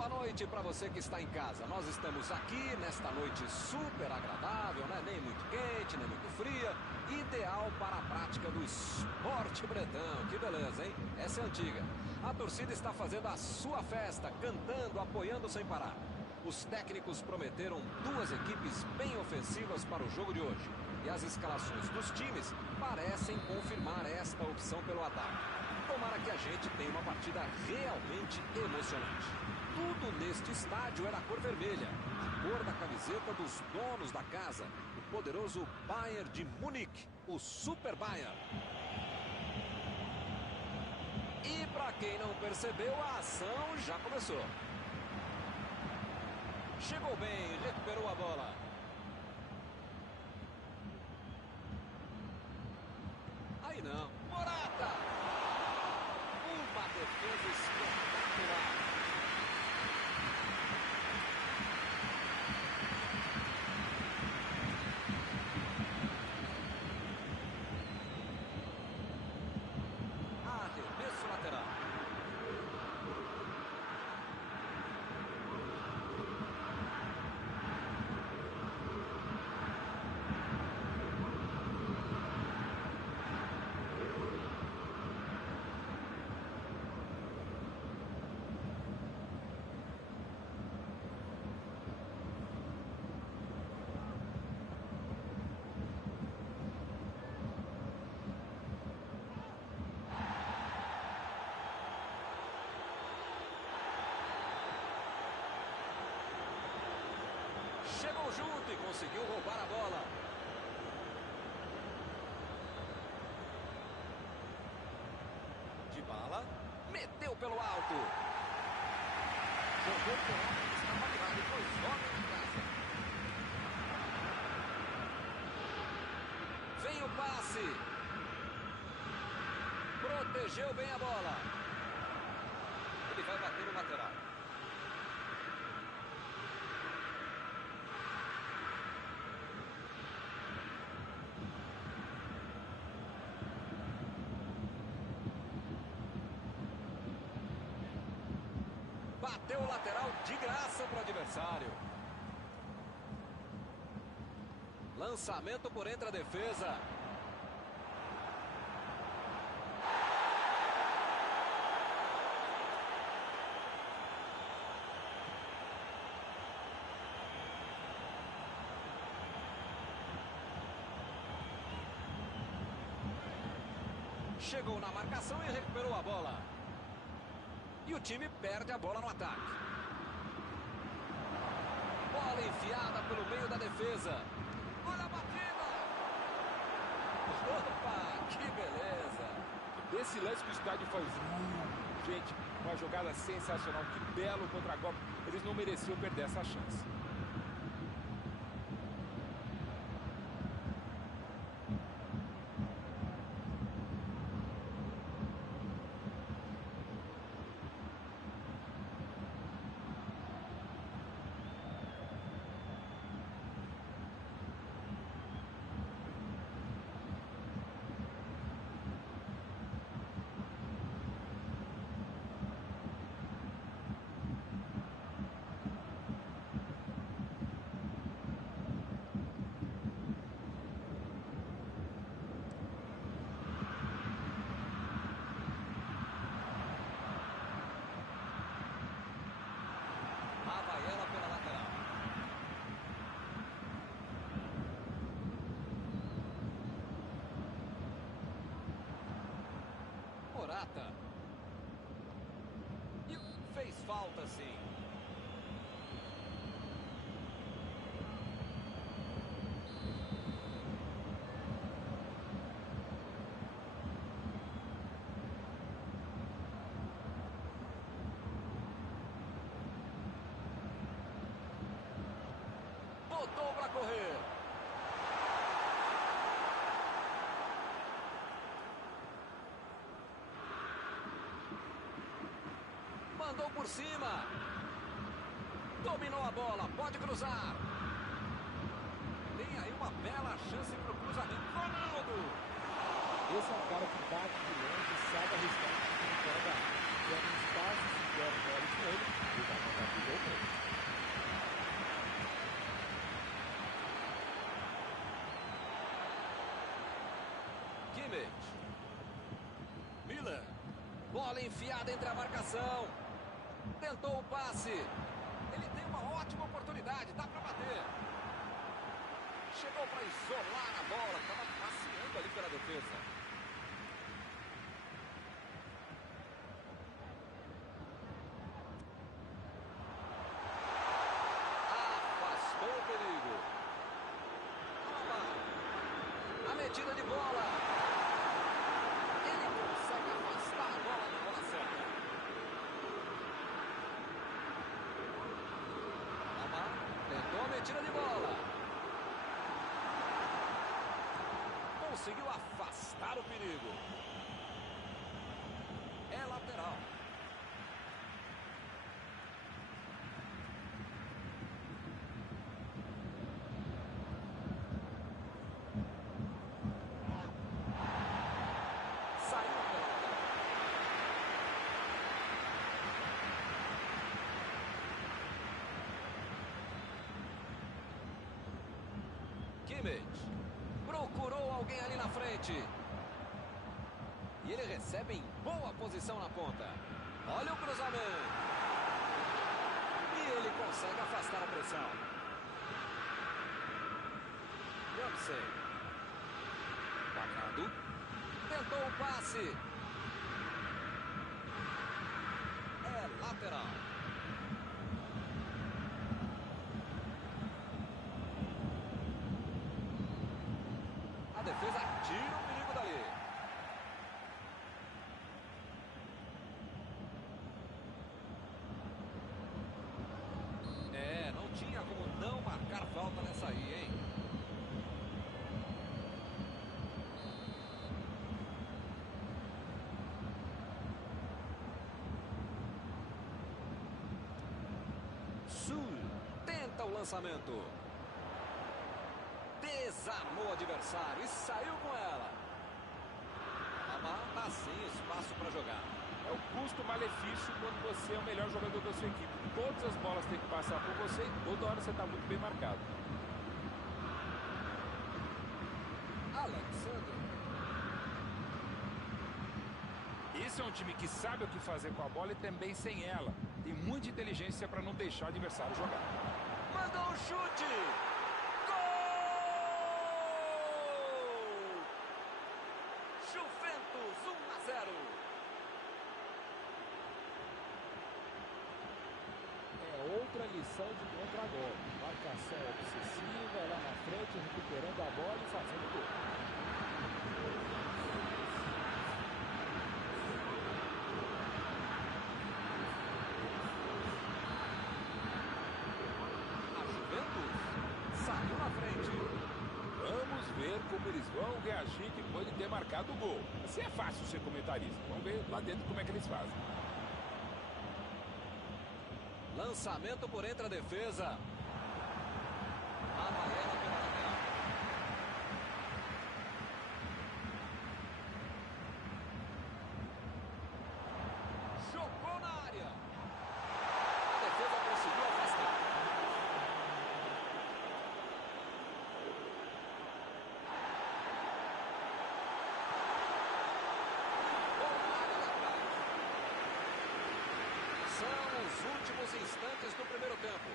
Boa noite para você que está em casa. Nós estamos aqui nesta noite super agradável, né? Nem muito quente, nem muito fria. Ideal para a prática do esporte bretão. Que beleza, hein? Essa é antiga. A torcida está fazendo a sua festa, cantando, apoiando sem parar. Os técnicos prometeram duas equipes bem ofensivas para o jogo de hoje. E as escalações dos times parecem confirmar esta opção pelo ataque. Tomara que a gente tenha uma partida realmente emocionante. Tudo neste estádio era cor vermelha, a cor da camiseta dos donos da casa, o poderoso Bayern de Munique, o Super Bayern. E para quem não percebeu, a ação já começou. Chegou bem, recuperou a bola. Aí não, Morata! Uma defesa espetacular. Arremesso lateral. Chegou junto e conseguiu roubar a bola. Dybala meteu pelo alto. Jogou por onde estava ligado e foi joga em casa. Vem o passe. Protegeu bem a bola. Ele vai bater o lateral. Bateu o lateral de graça para o adversário. Lançamento por entre a defesa. Chegou na marcação e recuperou a bola. E o time perde a bola no ataque. Bola enfiada pelo meio da defesa. Olha a batida! Opa, que beleza! Desse lance que o estádio faz... Gente, uma jogada sensacional. Que belo contra-golpe. Eles não mereciam perder essa chance. Lá vai ela pela lateral. Morata. E fez falta, sim. Botou para correr. Mandou por cima. Dominou a bola, pode cruzar. Tem aí uma bela chance para o cruzamento. Ronaldo! Esse é um cara que bate de longe e sabe arriscar fora da área. Tem um espaço, se der bola com ele, ele vai mandar Bola enfiada entre a marcação. Tentou o passe. Ele tem uma ótima oportunidade, dá para bater. Chegou para isolar a bola, estava passeando ali pela defesa. Afastou o perigo. A metida de bola. Ele consegue afastar a bola na bola certa. Tentou a metida de bola. Conseguiu afastar o perigo. É lateral. Saiu pela lateral. Kimmich procurou alguém ali na frente. E ele recebe em boa posição na ponta. Olha o cruzamento. E ele consegue afastar a pressão. Ramsey. Tocado. Tentou o passe. É lateral. A defesa tira o perigo dali. Não tinha como não marcar falta nessa aí, hein? Sul tenta o lançamento. Desarmou o adversário e saiu com ela. Tá sem espaço para jogar. É o custo-malefício quando você é o melhor jogador da sua equipe. Todas as bolas têm que passar por você e toda hora você está muito bem marcado. Alexander. Esse é um time que sabe o que fazer com a bola e também sem ela. Tem muita inteligência para não deixar o adversário jogar. Mandou um chute. Juventus 1-0. É outra lição de contra-golpe. Marcação obsessiva, lá na frente, recuperando a bola e fazendo gol. A Juventus saiu na frente. Vamos ver como eles vão reagir depois de ter marcado o gol. Assim é fácil ser comentarista. Vamos ver lá dentro como é que eles fazem. Lançamento por entre a defesa. Amarela pela lateral. Jogou na área. A defesa conseguiu afastar. São os últimos instantes do primeiro tempo.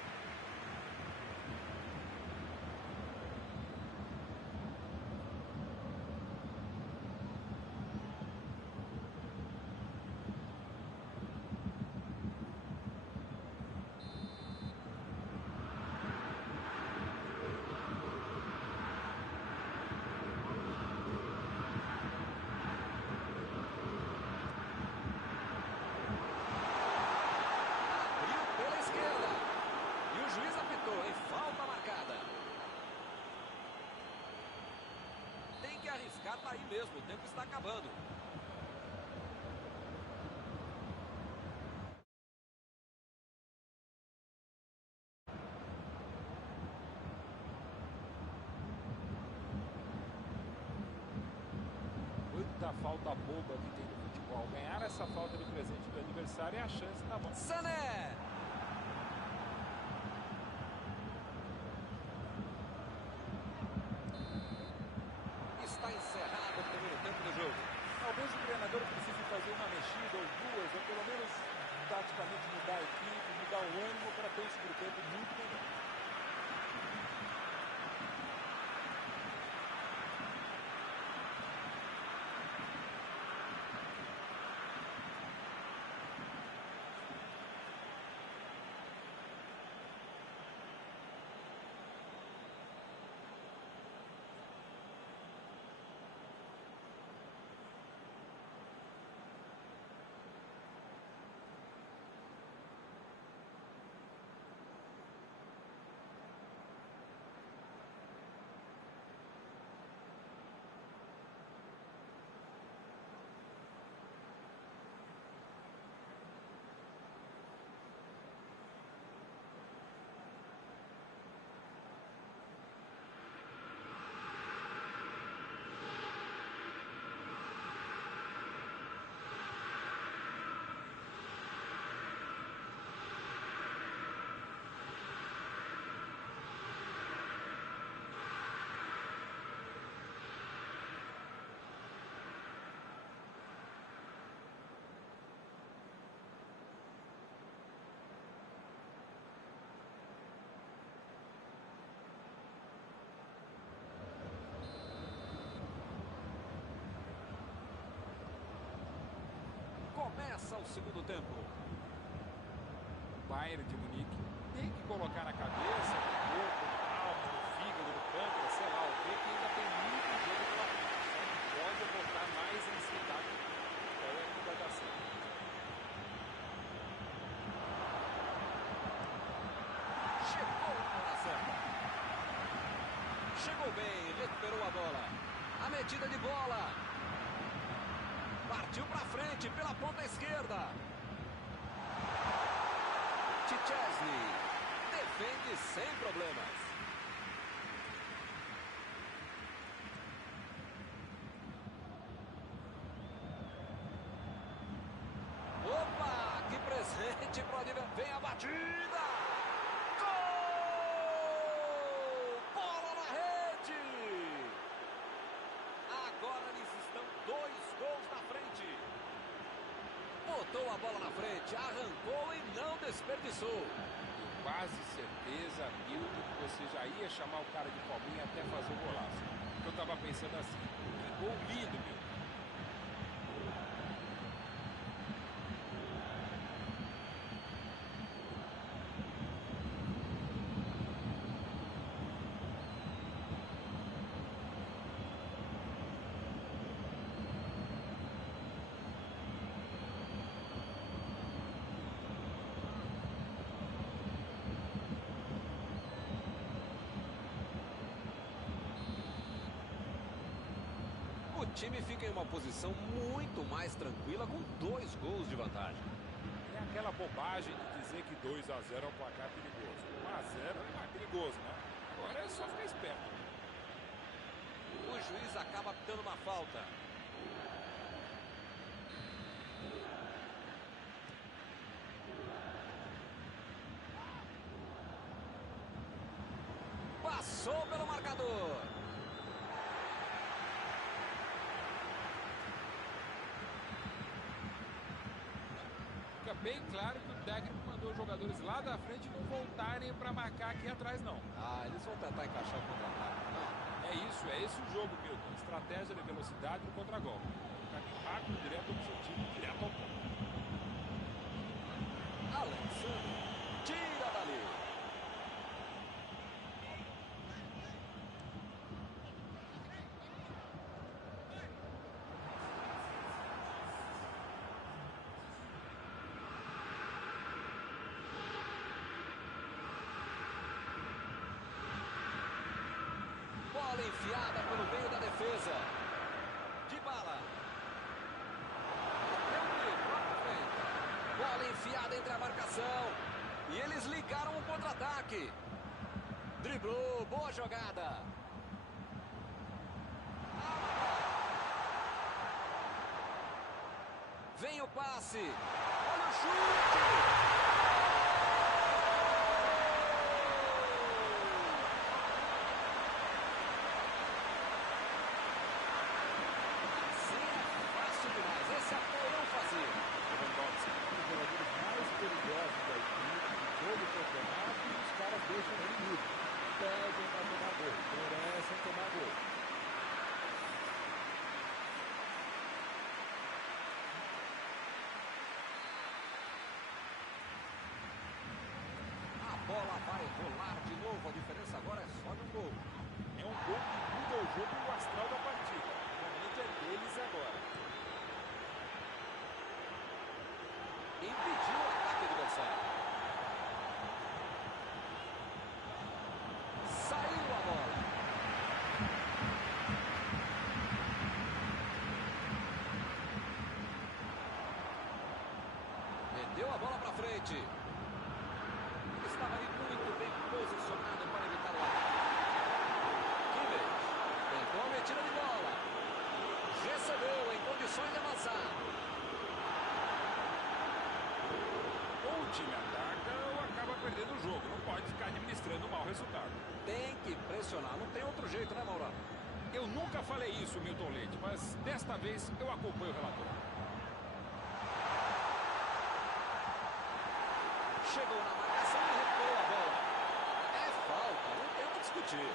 Arriscar, tá aí mesmo, o tempo está acabando. Muita falta boba que tem no futebol. Ganhar essa falta de presente do adversário é a chance da bola. Sané! Está encerrado o primeiro tempo do jogo. Talvez o treinador precise fazer fazer uma mexida ou duas, ou pelo menos taticamente mudar a equipe, mudar o ânimo para ter um segundo tempo muito melhor. Começa o segundo tempo. O Bayern de Munique tem que colocar na cabeça, no corpo, na alma, no fígado, no pâncreas, sei lá o que ainda tem muito jogo pela frente. Só não pode botar mais ansiedade. Então não vai dar certo. Chegou na hora certa. Chegou bem, recuperou a bola. A metida de bola. Partiu para frente pela ponta esquerda. Szczesny defende sem problemas. Opa, que presente para o adversário. Vem a batida. Gol! Bola na rede. Agora eles estão 2 gols na frente. Botou a bola na frente, arrancou e não desperdiçou. Quase certeza, Milton, que você já ia chamar o cara de Paulinho até fazer o golaço. Eu tava pensando assim, que gol lindo, meu. O time fica em uma posição muito mais tranquila com 2 gols de vantagem. É aquela bobagem de dizer que 2 a 0 é um placar perigoso. 1 a 0 é mais perigoso, né? Agora é só ficar esperto. O juiz acaba dando uma falta. Passou pelo marcador. Fica bem claro que o técnico mandou os jogadores lá da frente não voltarem para marcar aqui atrás, não. Ah, eles vão tentar encaixar o contra-ataque. É isso, é esse o jogo, Milton. Estratégia de velocidade no contra-golpe. Caminho rápido, direto ao objetivo, direto ao ponto. Alexandre, tira dali. Bola enfiada pelo meio da defesa. Dybala. Até o meio, lá pra frente. Bola enfiada entre a marcação. E eles ligaram o contra-ataque. Driblou, boa jogada. Vem o passe. Olha o chute. Assim é fácil demais. Esse apoio rolar de novo. A diferença agora é só de um gol. É um gol que muda o jogo e o astral da partida. O momento é deles agora. Impediu o ataque adversário. Saiu a bola. Meteu a bola para frente. Estava ali muito bem posicionado para evitar o ataque. Kimmich tentou a metida de bola. Recebeu em condições de avançar. Ou o time ataca ou acaba perdendo o jogo. Não pode ficar administrando um mau resultado. Tem que pressionar, não tem outro jeito, né, Maurão? Eu nunca falei isso, Milton Leite, mas desta vez eu acompanho o relator. Chegou na marcação e recuperou a bola. É falta, não tem o que discutir.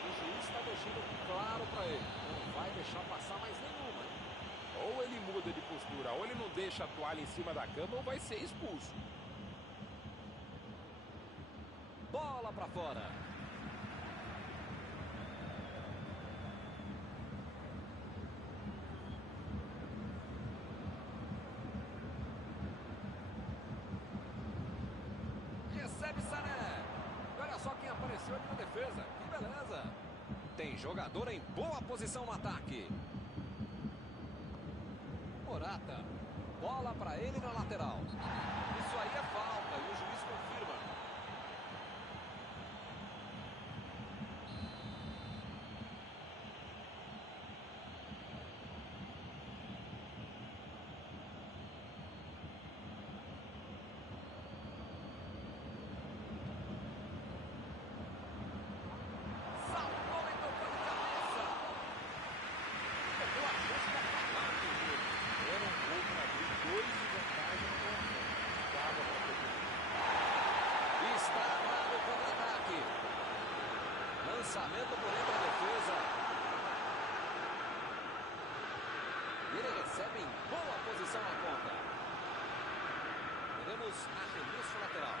O juiz está deixando claro para ele. Não vai deixar passar mais nenhuma. Ou ele muda de postura, ou ele não deixa a toalha em cima da cama, ou vai ser expulso. Bola para fora. Recebe Sané. Olha só quem apareceu ali na defesa. Que beleza. Tem jogador em boa posição no ataque. Morata. Bola para ele na lateral. Isso aí é falta e o juiz confirma. Saltou e tocou de cabeça. Perdeu a chance de acabar com o jogo. Era um gol para abrir 2 de vantagem no confronto. Dava para ter. Está armado o contra-ataque. Lançamento por entre a defesa. E ele recebe em boa posição na ponta. Teremos arremesso lateral.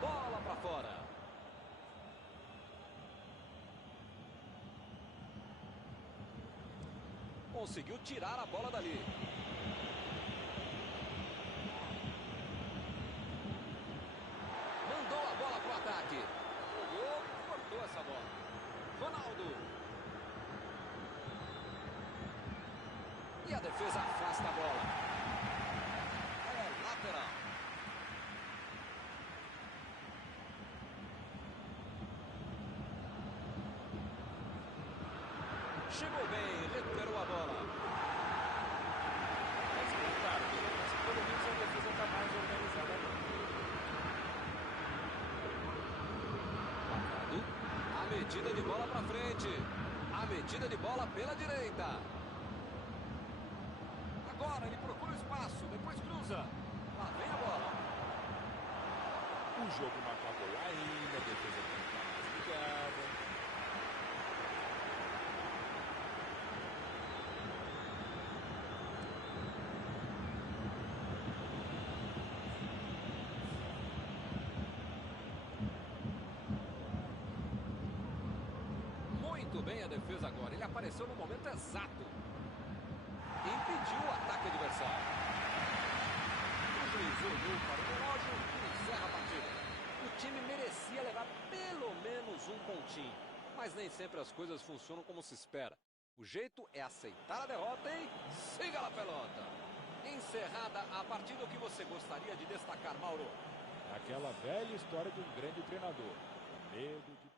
Bola para fora. Conseguiu tirar a bola dali. Mandou a bola pro ataque. Jogou, cortou essa bola. Ronaldo. E a defesa afasta a bola. É lateral. Chegou bem, recuperou a bola. Mas claro, mas pelo menos a defesa está mais organizada agora. Marcado. A metida de bola para frente. A metida de bola pela direita. Agora ele procura o espaço, depois cruza. Lá vem a bola. O jogo não acabou ainda, a defesa tem que estar mais ligada. Muito bem a defesa agora. Ele apareceu no momento exato. Impediu o ataque adversário. O juiz olhou para o relógio e encerra a partida. O time merecia levar pelo menos um pontinho. Mas nem sempre as coisas funcionam como se espera. O jeito é aceitar a derrota e siga a pelota. Encerrada a partida, o que você gostaria de destacar, Mauro? Aquela velha história de um grande treinador. O medo de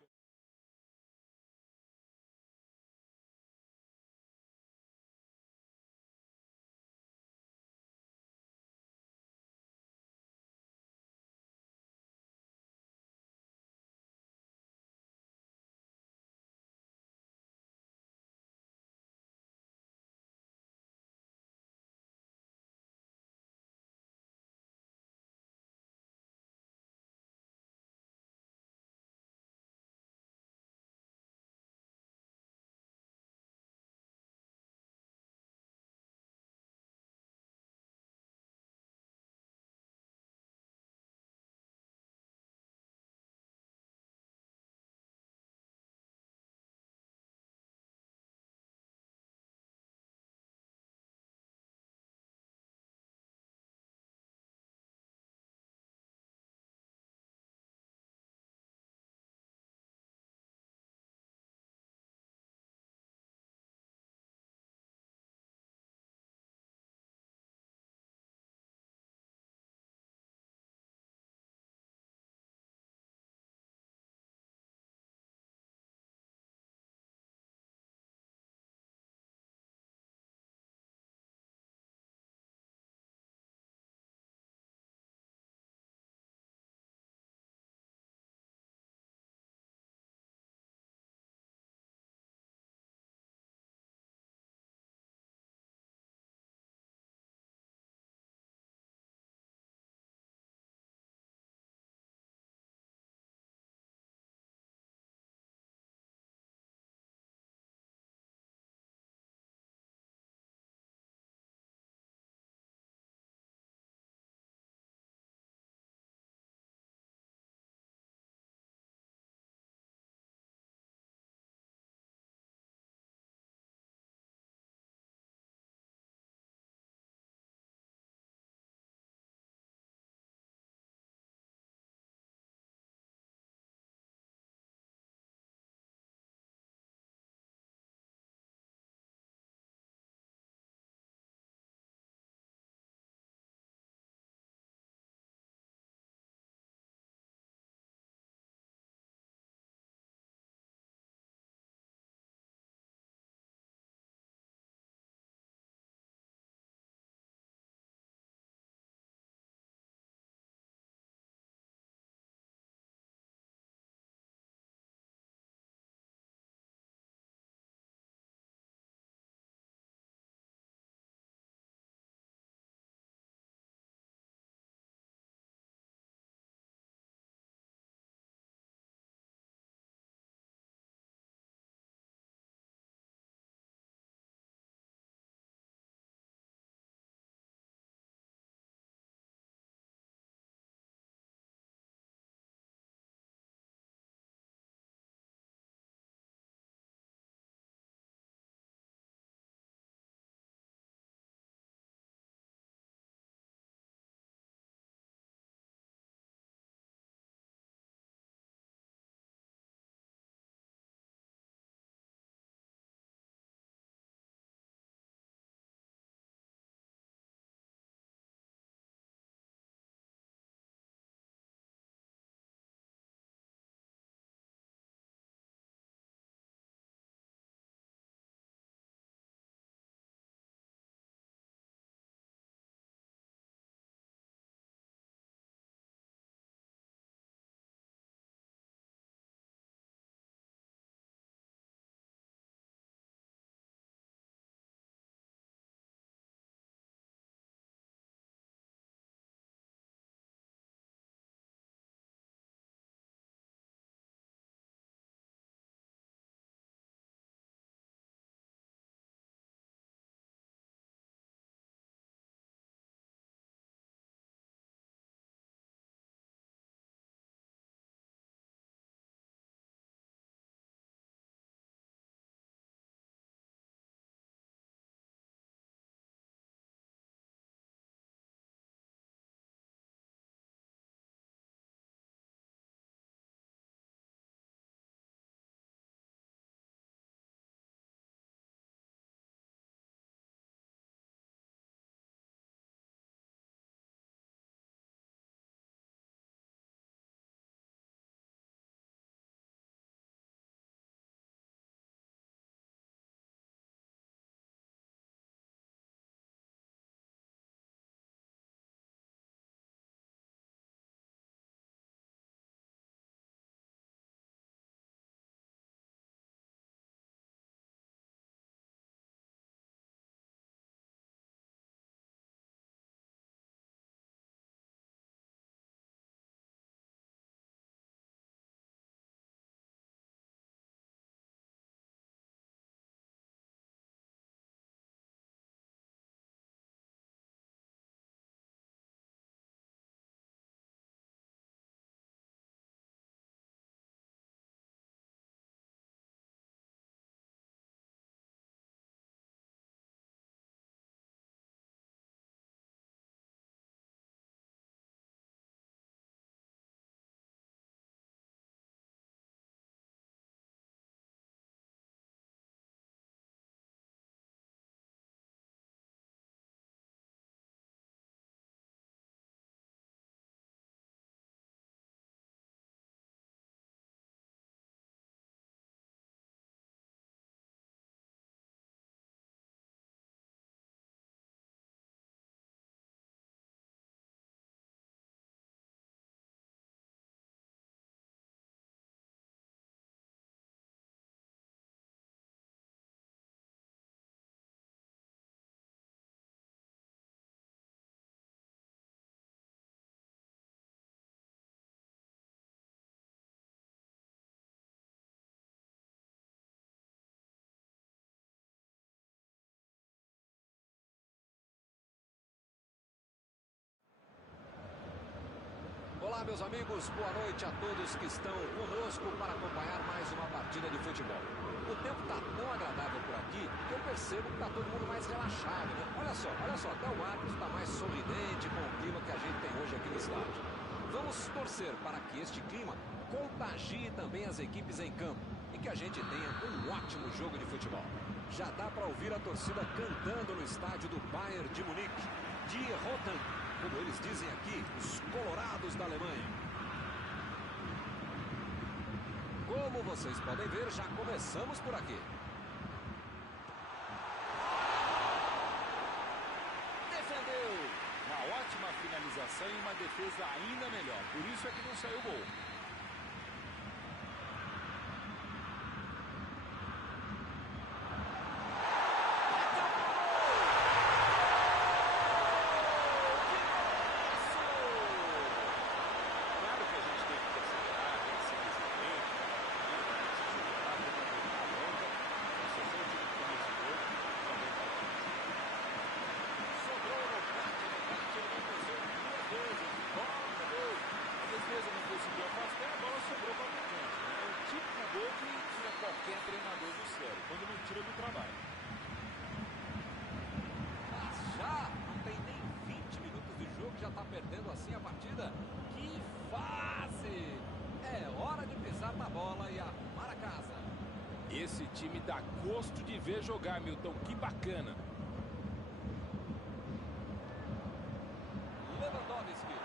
Olá, meus amigos, boa noite a todos que estão conosco para acompanhar mais uma partida de futebol. O tempo está tão agradável por aqui que eu percebo que está todo mundo mais relaxado, né? Olha só, até o árbitro está mais sorridente com o clima que a gente tem hoje aqui no estádio. Vamos torcer para que este clima contagie também as equipes em campo e que a gente tenha um ótimo jogo de futebol. Já dá para ouvir a torcida cantando no estádio do Bayern de Munique, Die Roten, como eles dizem aqui, os colorados da Alemanha. Como vocês podem ver, já começamos por aqui. Defendeu! Uma ótima finalização e uma defesa ainda melhor. Por isso é que não saiu gol. Quando não tira do trabalho. Mas já não tem nem 20 minutos de jogo, já está perdendo assim a partida. Que fase! É hora de pisar na bola e arrumar a casa. Esse time dá gosto de ver jogar, Milton. Que bacana. Lewandowski.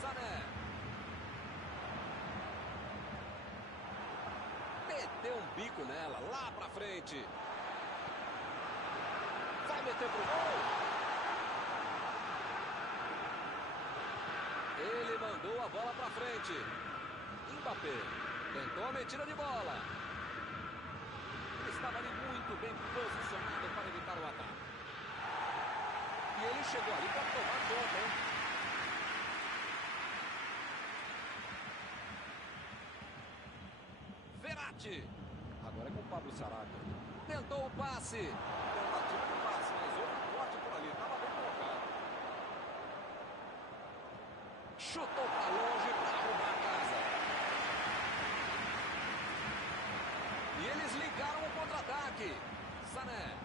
Sané. Meteu um bico nela, lá pra frente. Vai meter pro gol. Ele mandou a bola pra frente. Mbappé tentou a metida de bola. Ele estava ali muito bem posicionado para evitar o ataque. E ele chegou ali para tomar conta, hein? Verratti. Agora é com o Pablo Sarabia. Tentou o passe. Tentativa de passe, mas houve um corte por ali. Estava bem colocado. Chutou para longe para arrumar a casa. E eles ligaram o contra-ataque. Sané.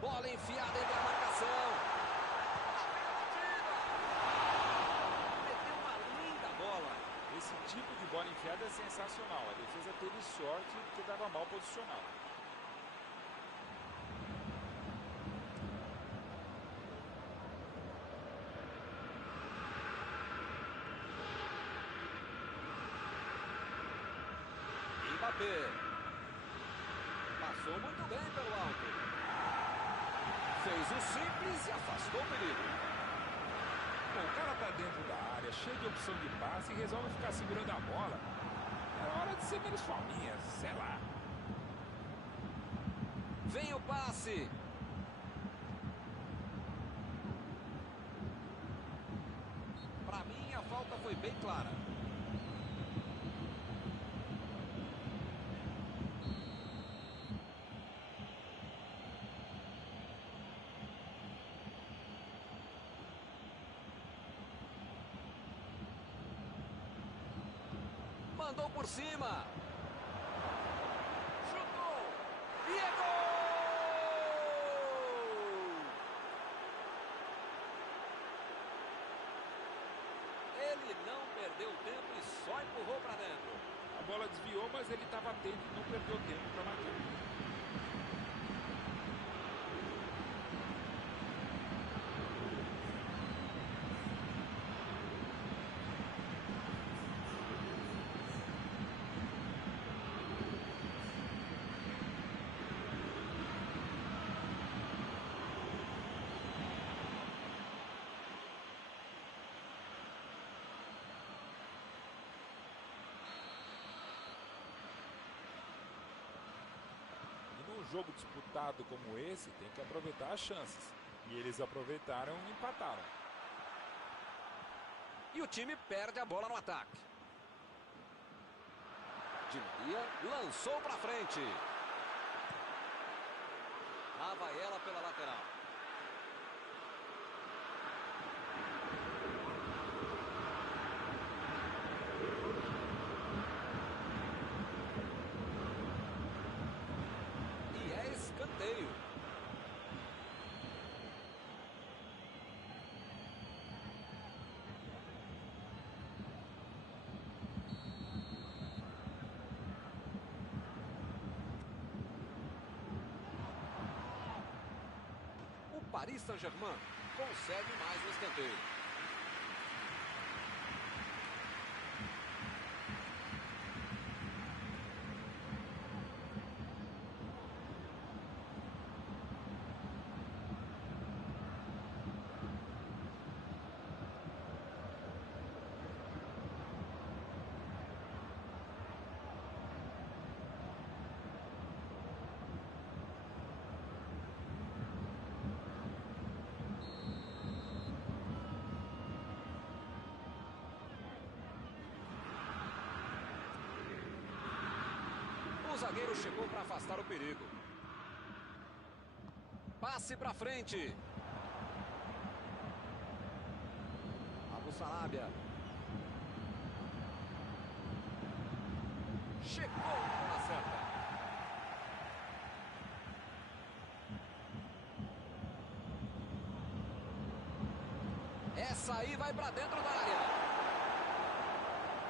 Bola enfiada entre a marcação. Meteu uma linda bola. Esse tipo de bola enfiada é sensacional. A defesa teve sorte porque estava mal posicionado. Mbappé. Passou muito bem pelo alto. Fez o simples e afastou o perigo. Bom, o cara tá dentro da área, cheio de opção de passe e resolve ficar segurando a bola. Era hora de ser menos fominha, sei lá. Vem o passe. Para mim, a falta foi bem clara. Mandou por cima. Chutou. E é gol! Ele não perdeu tempo e só empurrou para dentro. A bola desviou, mas ele estava atento e não perdeu tempo para marcar. Num jogo disputado como esse, tem que aproveitar as chances. E eles aproveitaram e empataram. E o time perde a bola no ataque. Di Maria lançou para frente. Lá vai ela pela lateral. E é escanteio. Paris Saint-Germain consegue mais um escanteio. O zagueiro chegou para afastar o perigo. Passe para frente. Abu Sarabia. Chegou na certa. Essa aí vai para dentro da área.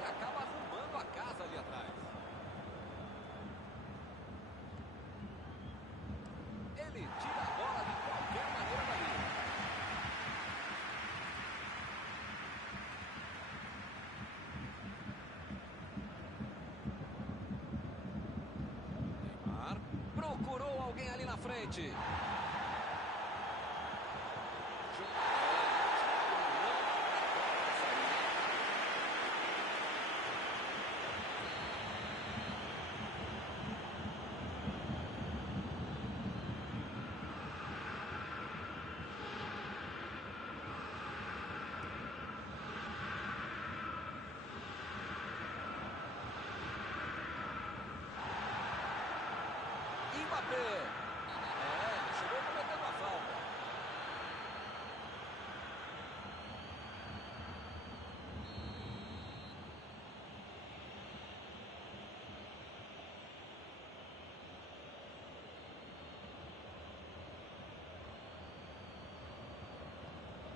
E acaba arrumando a casa ali atrás. Ele tira a bola de qualquer maneira dali. Neymar procurou alguém ali na frente. Mbappé. Chegou cometendo a falta.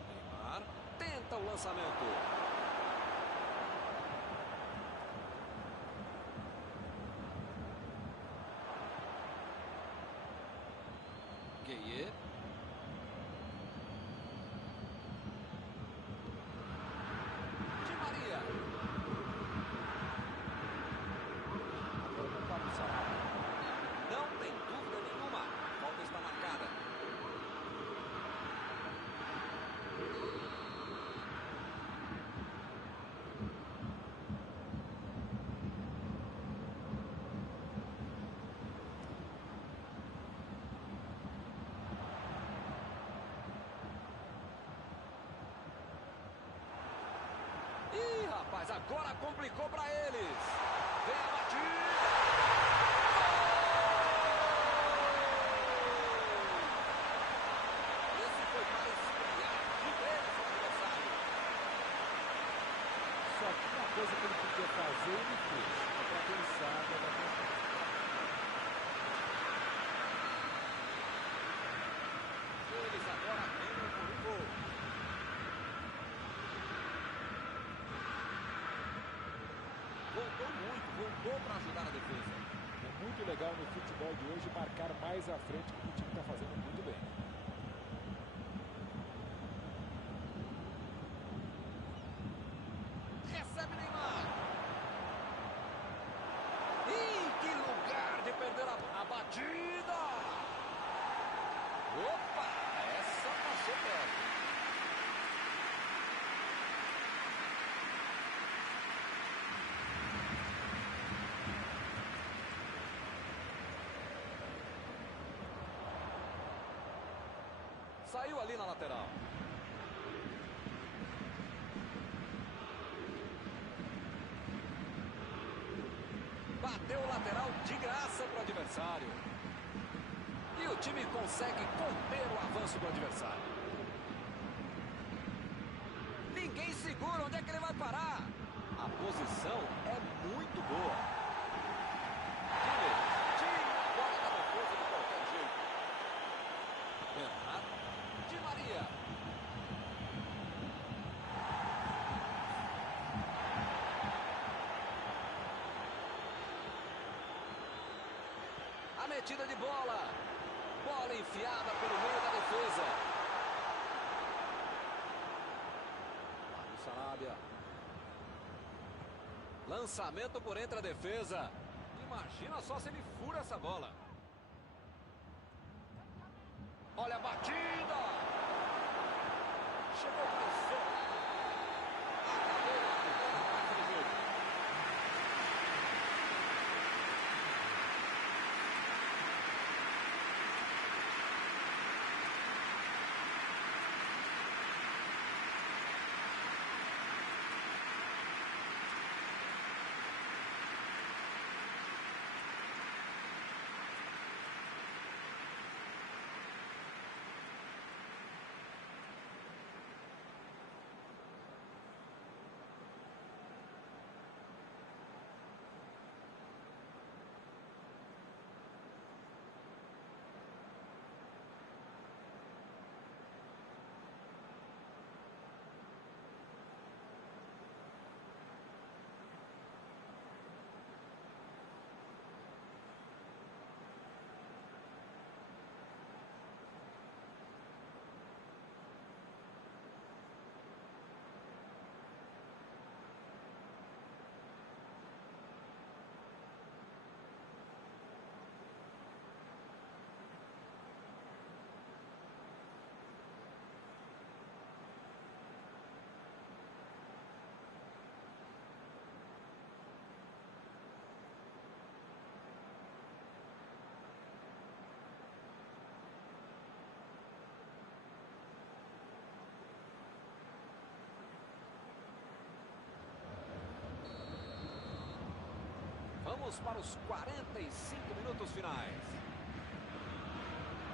Neymar tenta o lançamento. Gueye. Di Maria. Não tem dúvida nenhuma. A falta está marcada. Ih, rapaz, agora complicou para eles. Vem a batida. Esse foi para esfriar de vez o adversário. Só que uma coisa que ele podia fazer, ele fez. É para pensar, é para pensar. Eles agora ganham por um gol. Voltou para ajudar a defesa. É muito legal no futebol de hoje marcar mais à frente, que o time está fazendo muito bem. Recebe Neymar. Ih, que lugar de perder a batida. Opa, essa passou perto. Saiu ali na lateral. Bateu o lateral de graça para o adversário. E o time consegue conter o avanço do adversário. Ninguém segura. Onde é que ele vai parar? A posição é muito boa. Tira a bola da defesa de qualquer jeito. Bernardo. Di Maria. A metida de bola. Bola enfiada pelo meio da defesa. Mário Sarabia. Lançamento por entre a defesa. Imagina só se ele fura essa bola. Olha a batida. Chegou o professor. Acabou a primeira parte do jogo. Vamos para os 45 minutos finais.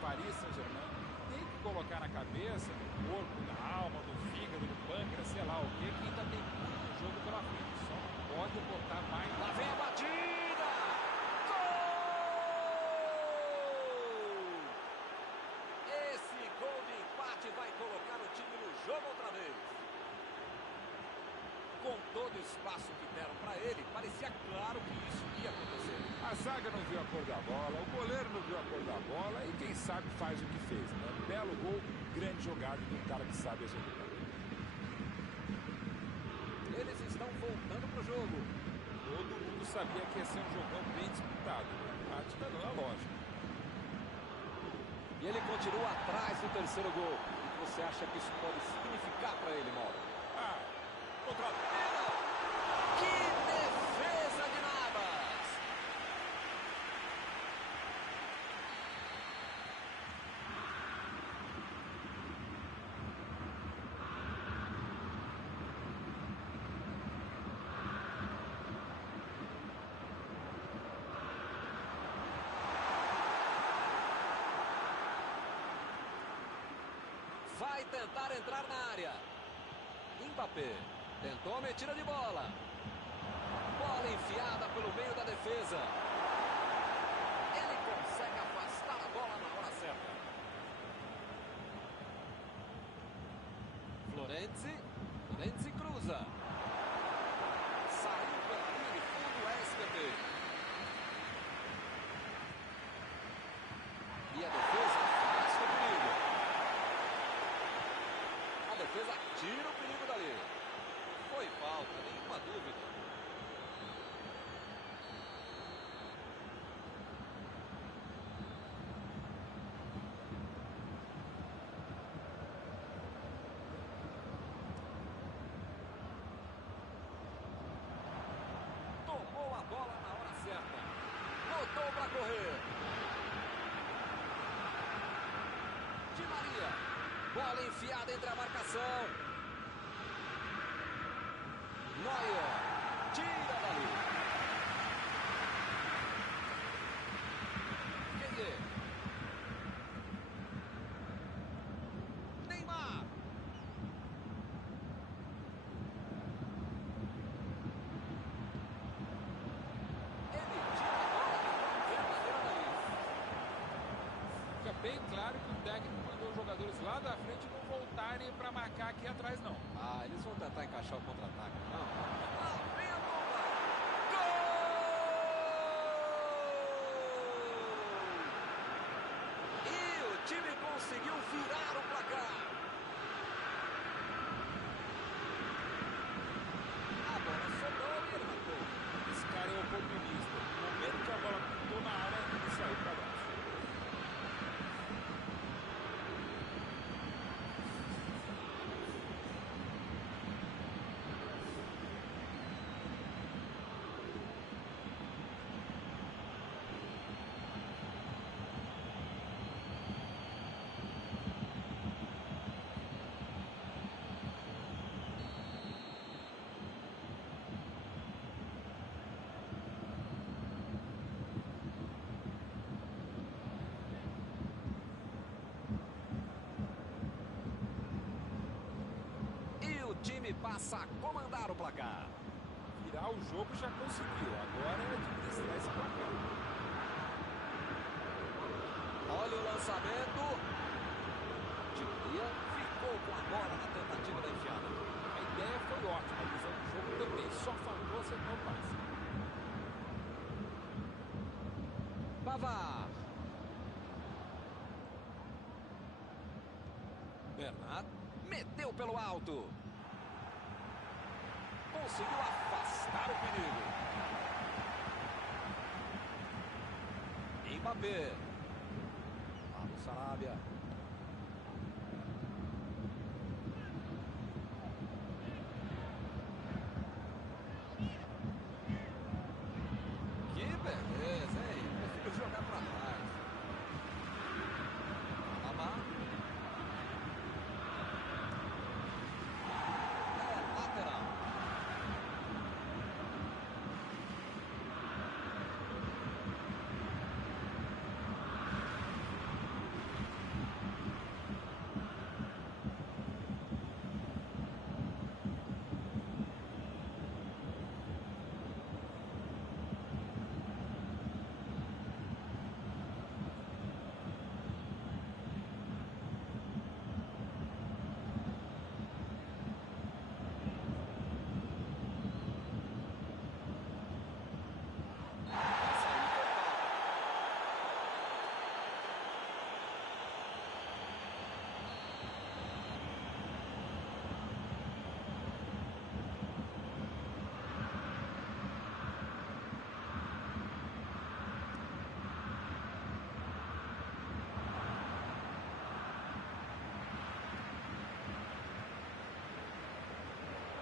Paris Saint-Germain tem que colocar na cabeça, no corpo, na alma, no fígado, no pâncreas, sei lá o que ainda tem muito jogo pela frente. Só não pode botar mais. Lá vem a batida! Gol! Esse gol de empate vai colocar o time no jogo outra vez. Com todo o espaço que deram para ele, parecia claro que isso ia acontecer. A zaga não viu a cor da bola, o goleiro não viu a cor da bola e quem sabe faz o que fez, né? Belo gol, grande jogada de um cara que sabe executar. Eles estão voltando pro jogo. Todo mundo sabia que ia ser um jogão bem disputado. A empate tá dando a lógica. E ele continua atrás do terceiro gol. O que você acha que isso pode significar para ele, Mauro? Contra. Que defesa de Navas! Vai tentar entrar na área. Mbappé. Tentou a metida de bola. Bola enfiada pelo meio da defesa. Ele consegue afastar a bola na hora certa. Florenzi cruza. Saiu pela linha de fundo o SBT. E a defesa afasta o perigo. A defesa tira o perigo dali. Foi falta, nenhuma dúvida. Tomou a bola na hora certa. Botou para correr. Di Maria. Bola enfiada entre a marcação. Neuer, tira dali. Keie. técnico mandou os jogadores lá da frente não voltarem para marcar aqui atrás, não. Ah, eles vão tentar encaixar o contra-ataque, não? Lá vem a bomba! Gol! E o time conseguiu virar o placar. A bola sobrou e ele matou. Esse cara é oportunista. No momento que a bola pintou na área, ele saiu para baixo. Time passa a comandar o placar. Virar o jogo já conseguiu. Agora é administrar esse placar. Olha o lançamento. Di Maria ficou com a bola na tentativa da enfiada. A ideia foi ótima. A visão do jogo também. Só faltou acertar o passe. Pavard. Bernat meteu pelo alto. Conseguiu afastar o perigo. Mbappé. Pablo Sarabia. Que beleza, hein? Prefiro jogar pra trás. Alaba. É lateral.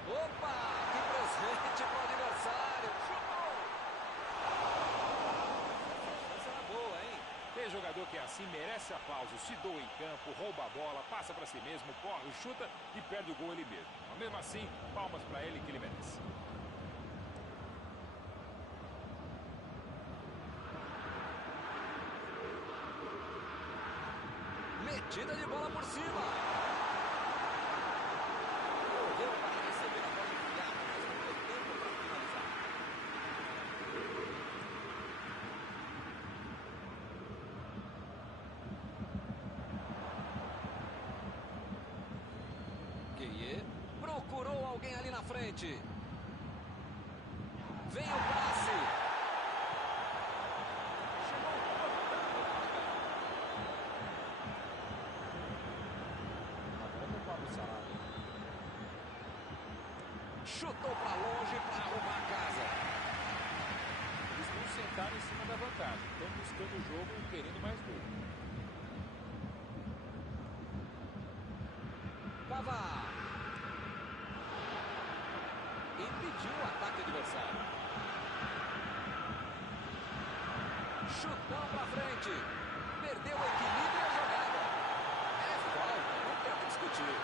Opa, que presente pro adversário. Chutou. Essa era boa, hein? Tem jogador que é assim, merece aplauso, se doa em campo, rouba a bola, passa para si mesmo, corre, chuta e perde o gol ele mesmo. Mas mesmo assim, palmas para ele que ele merece. Metida de bola por cima. Correu para receber a bola enfiada, mas não deu tempo para finalizar. Gueye procurou alguém ali na frente. Vem o passe. Chutou para longe para arrumar a casa. Eles não sentaram em cima da vantagem, estão buscando o jogo e querendo mais gol. Pavard. Impediu o ataque adversário. Chutão para frente. Perdeu o equilíbrio e a jogada. É falta, não tem o que discutir.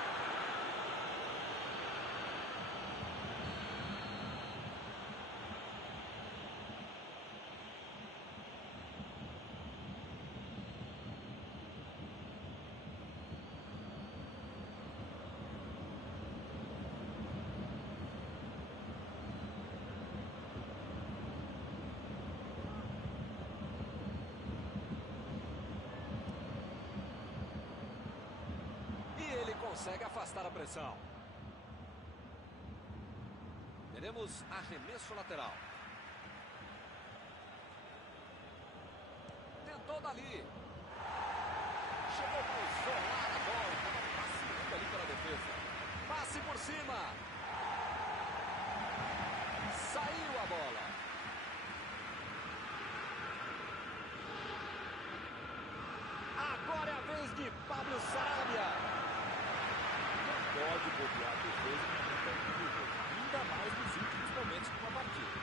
Consegue afastar a pressão. Teremos arremesso lateral. Tentou dali. Chegou para isolar a bola. Estava passeando ali pela defesa. Passe por cima. Saiu a bola. Agora é a vez de Pablo Sarabia. Não pode bobear a defesa no momento do jogo, ainda mais nos últimos momentos de uma partida.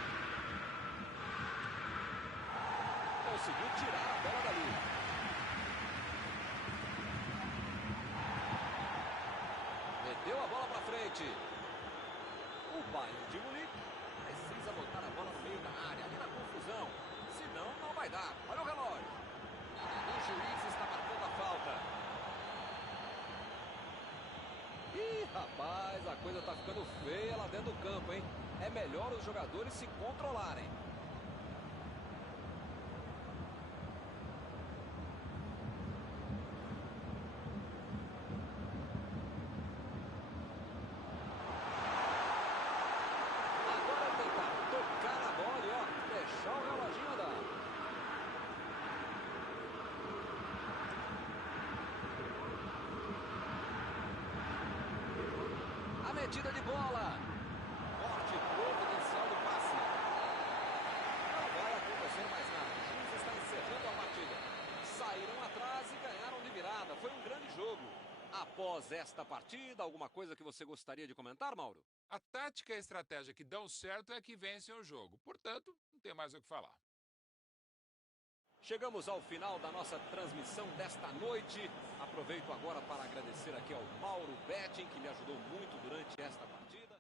Conseguiu tirar a bola dali. Meteu a bola para frente. O Bayern de Munique precisa botar a bola no meio da área, ali na confusão. Senão, não vai dar. Olha o relógio. O juiz está marcando a falta. Ih, rapaz, a coisa tá ficando feia lá dentro do campo, hein? É melhor os jogadores se controlarem. Agora tentar tocar a bola e, ó, deixar o reloginho andar. A metida de bola. Forte providencial do passe. Não vai acontecer mais nada. O juiz está encerrando a partida. Saíram atrás e ganharam de virada. Foi um grande jogo. Após esta partida, alguma coisa que você gostaria de comentar, Mauro? A tática e a estratégia que dão certo é que vencem o jogo. Portanto, não tem mais o que falar. Chegamos ao final da nossa transmissão desta noite. Aproveito agora para agradecer aqui ao Mauro Betting, que me ajudou muito durante esta partida.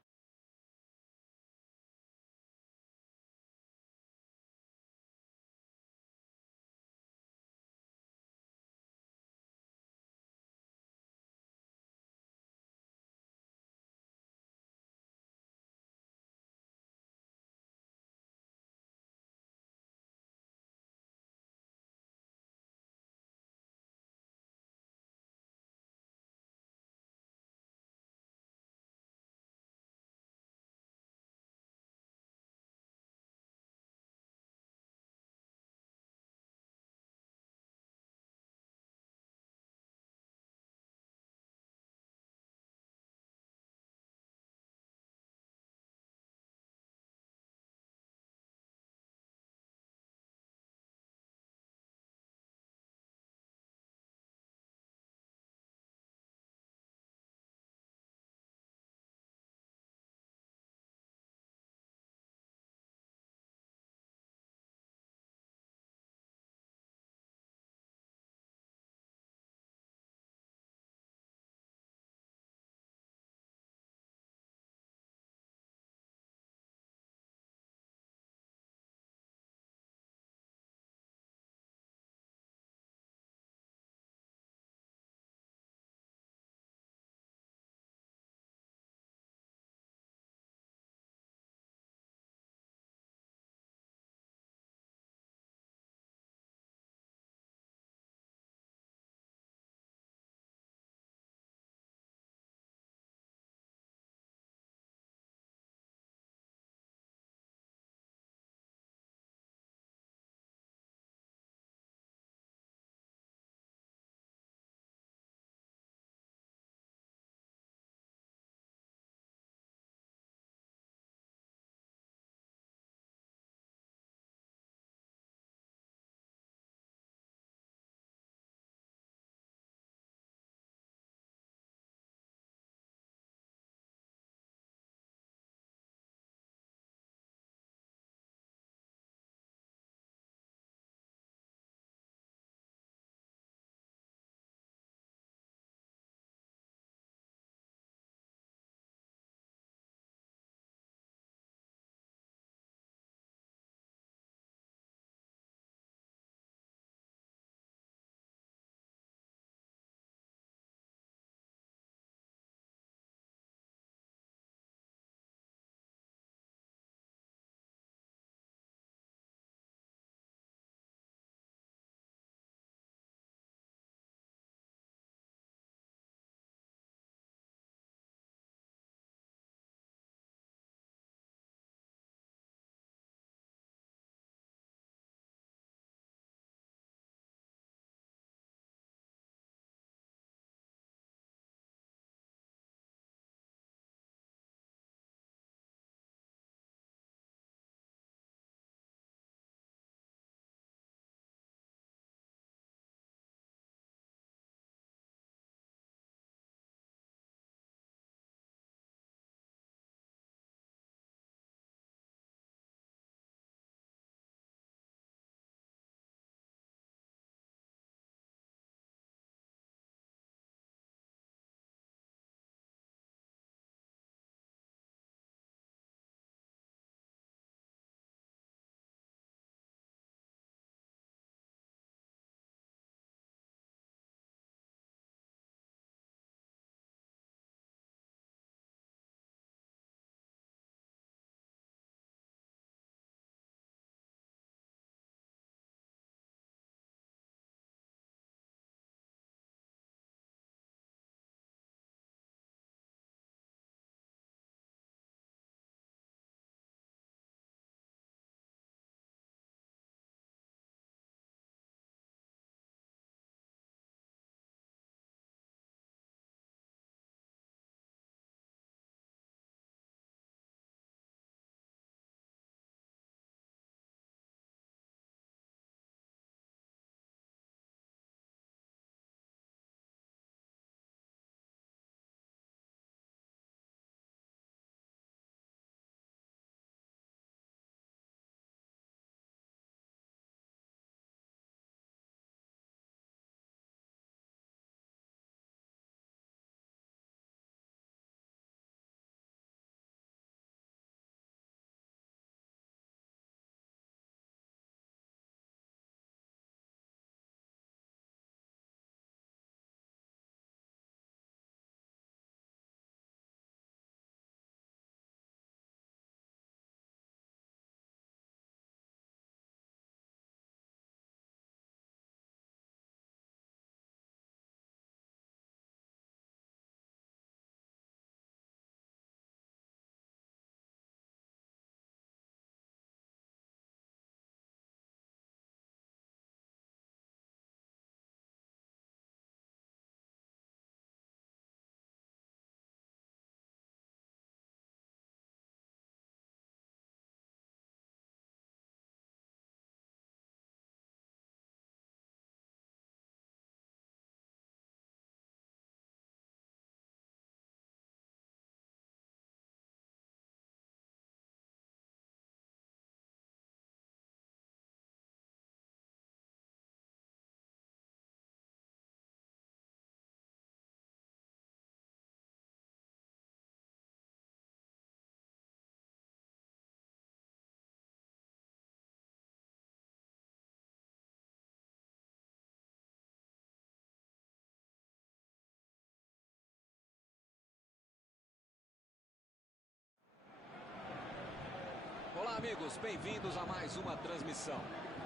Olá, amigos, bem-vindos a mais uma transmissão.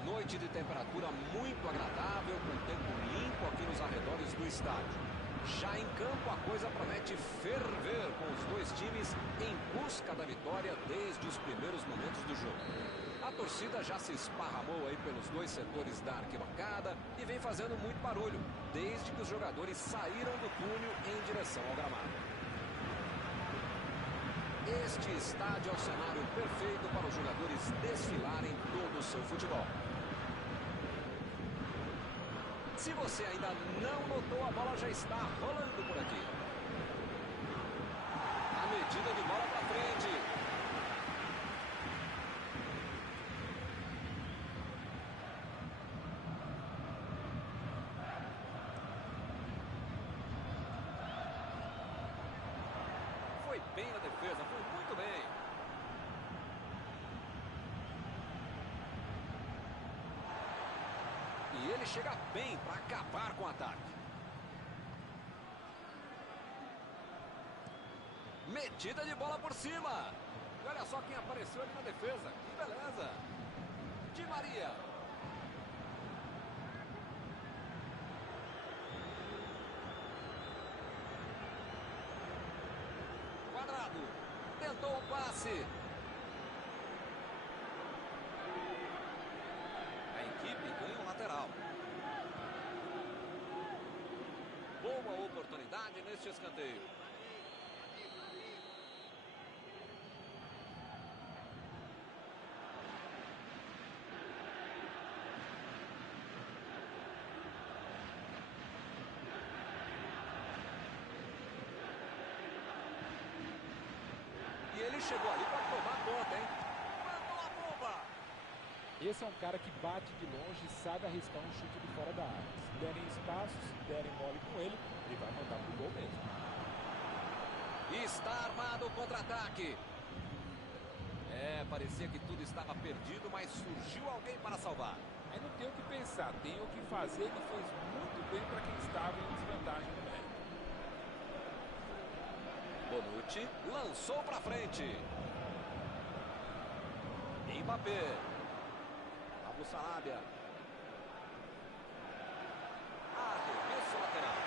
Noite de temperatura muito agradável, com tempo limpo aqui nos arredores do estádio. Já em campo a coisa promete ferver, com os dois times em busca da vitória desde os primeiros momentos do jogo. A torcida já se esparramou aí pelos dois setores da arquibancada e vem fazendo muito barulho, desde que os jogadores saíram do túnel em direção ao gramado. Este estádio é o cenário perfeito para os jogadores desfilarem todo o seu futebol. Se você ainda não notou, a bola já está rolando por aqui. A medida de bola para frente. Foi bem na defesa, foi muito bem. E ele chega bem para acabar com o ataque. Metida de bola por cima. E olha só quem apareceu ali na defesa. Que beleza. Di Maria. Quadrado. Tentou o passe. A equipe ganha o lateral. Boa oportunidade neste escanteio. E ele chegou ali para tomar conta, hein? Mandou a bomba! Esse é um cara que bate de longe e sabe arriscar um chute de fora da área. Se derem espaço, se derem mole com ele, ele vai mandar pro gol mesmo. Está armado o contra-ataque. Parecia que tudo estava perdido, mas surgiu alguém para salvar. Aí não tem o que pensar, tem o que fazer. Ele fez muito bem para quem estava em desvantagem numérica. Bonucci lançou para frente. Mbappé. Pablo Sarabia. Arremesso lateral.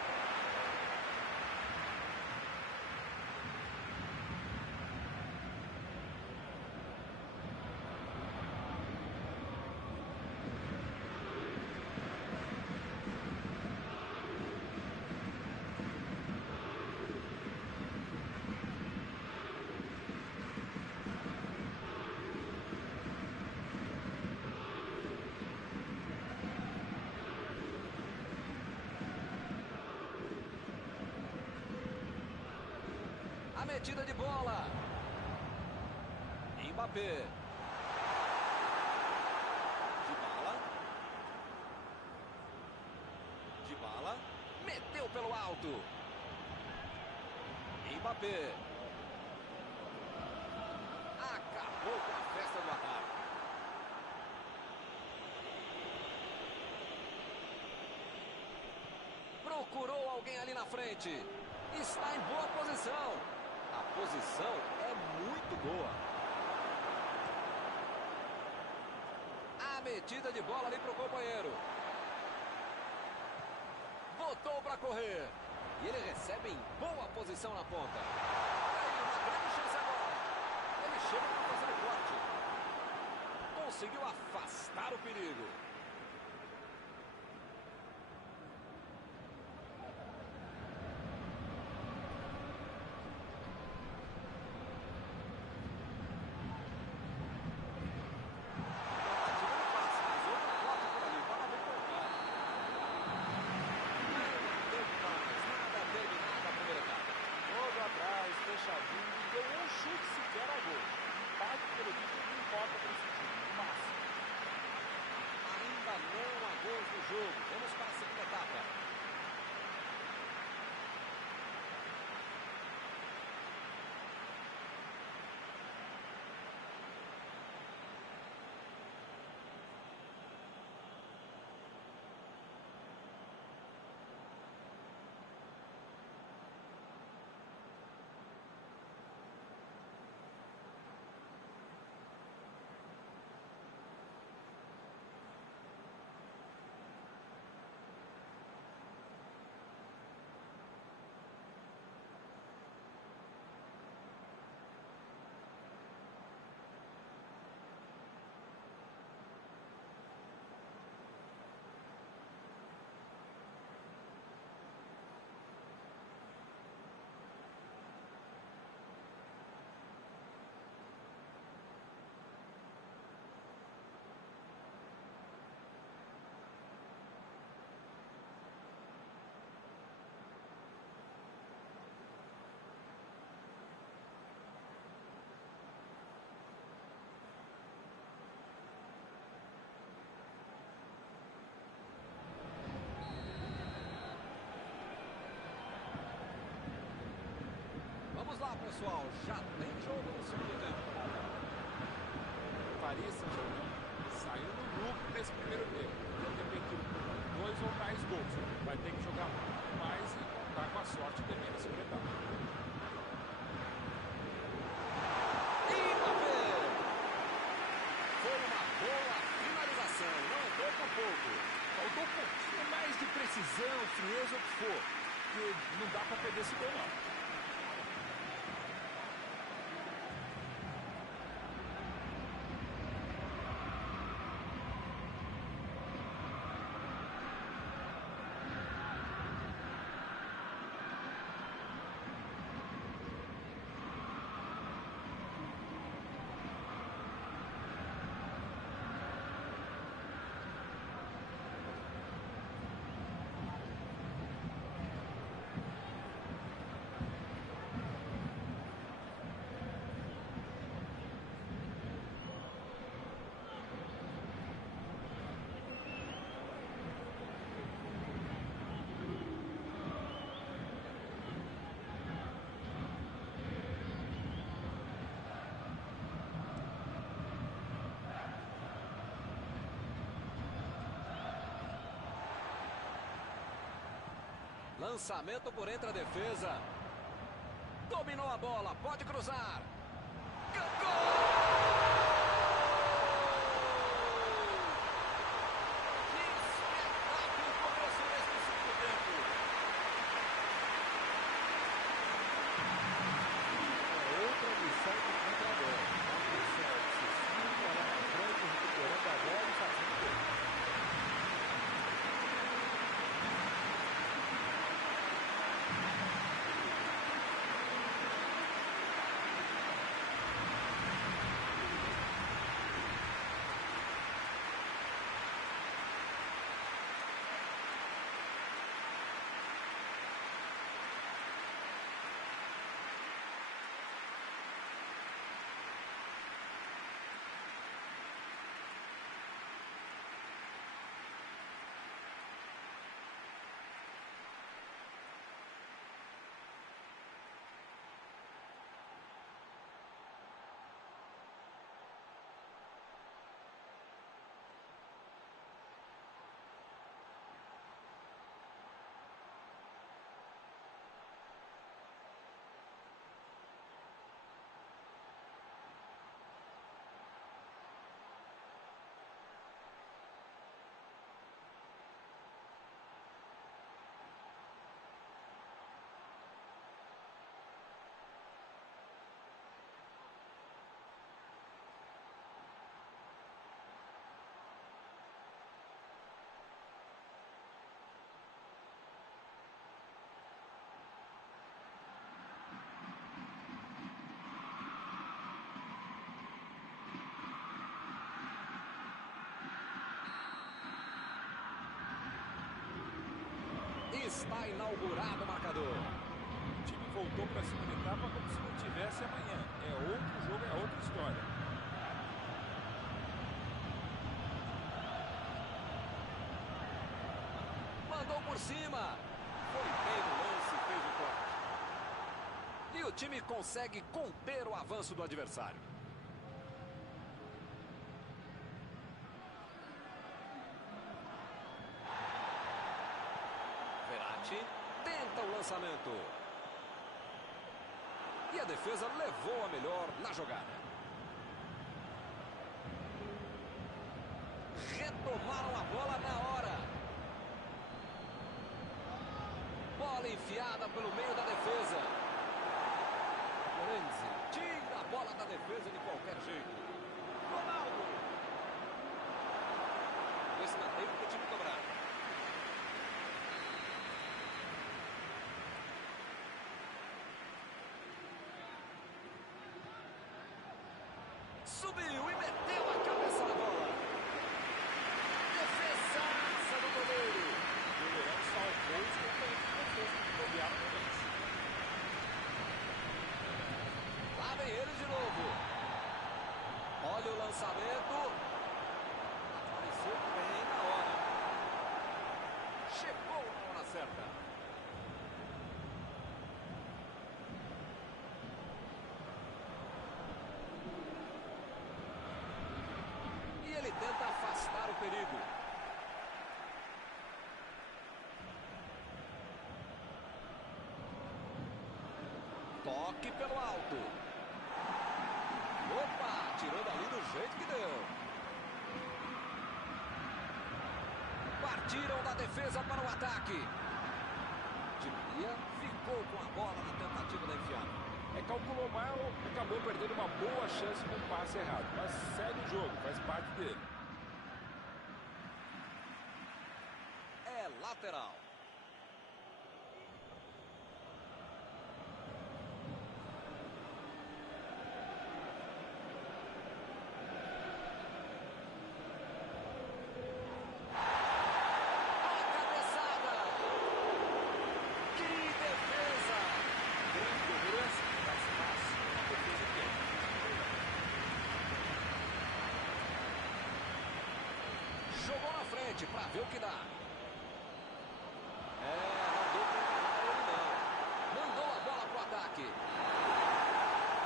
A metida de bola. Mbappé. Dybala. Meteu pelo alto. Mbappé. Acabou com a festa do ataque. Procurou alguém ali na frente. Está em boa posição. A posição é muito boa. A metida de bola ali para o companheiro. Botou para correr. E ele recebe em boa posição na ponta. Olha aí, uma grande chance agora. Ele chega para fazer o corte. Conseguiu afastar o perigo. Fechadinho, não deu um chute sequer a gol. Empate pelo título não importa para esse time, no máximo. Vamos lá, pessoal. Já tem jogo no segundo tempo. Paris Saint-Germain saiu no lucro nesse primeiro tempo. Podia ter metido 2 ou mais gols. Vai ter que jogar muito mais e contar com a sorte também na segunda etapa. Foi uma boa finalização. Não entrou por pouco. Faltou um pouquinho mais de precisão, frieza, o que for. Porque não dá para perder esse gol, não. Lançamento por entre a defesa. Dominou a bola, pode cruzar. Gol! Que espetáculo começo deste segundo tempo. Outra missão de contra-bola. Uma missão excessiva, lá na frente, recuperando a bola e fazendo gol. Está inaugurado o marcador. O time voltou para a segunda etapa como se não tivesse amanhã. É outro jogo, é outra história. Mandou por cima. Foi bem no lance, fez o corte. E o time consegue conter o avanço do adversário. Tenta o lançamento. E a defesa levou a melhor na jogada. Retomaram a bola na hora. Bola enfiada pelo meio da defesa. Lorenzi tira a bola da defesa de qualquer jeito. Ronaldo. O escanteio para o time cobrar. Subiu e meteu a cabeça na bola. Defesaça do goleiro. O goleirão salvou os companheiros de defesa que bobearam no lance. Lá vem ele de novo. Olha o lançamento. Apareceu bem na hora. Chegou na hora certa. tenta afastar o perigo. Toque pelo alto. Opa, tirou dali do jeito que deu. Partiram da defesa para o ataque. Di Maria ficou com a bola na tentativa da enfiada. Calculou mal, acabou perdendo uma boa chance com um passe errado. Mas segue o jogo, faz parte dele. É lateral. Jogou na frente para ver o que dá. Não deu para enganar ele não. Mandou a bola pro ataque.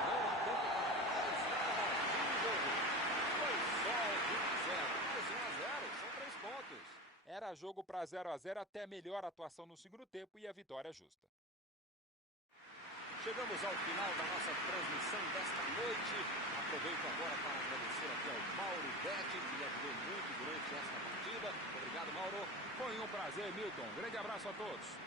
Não há tempo para mais nada. Fim do jogo. Foi só o 1 a 0. 1 a 0, são 3 pontos. Era jogo para 0 a 0 até a melhor atuação no segundo tempo e a vitória justa. Chegamos ao final da nossa transmissão desta noite. Aproveito agora para agradecer aqui ao Mauro Betti, que me ajudou muito durante esta partida. Obrigado, Mauro. Foi um prazer, Milton. Grande abraço a todos.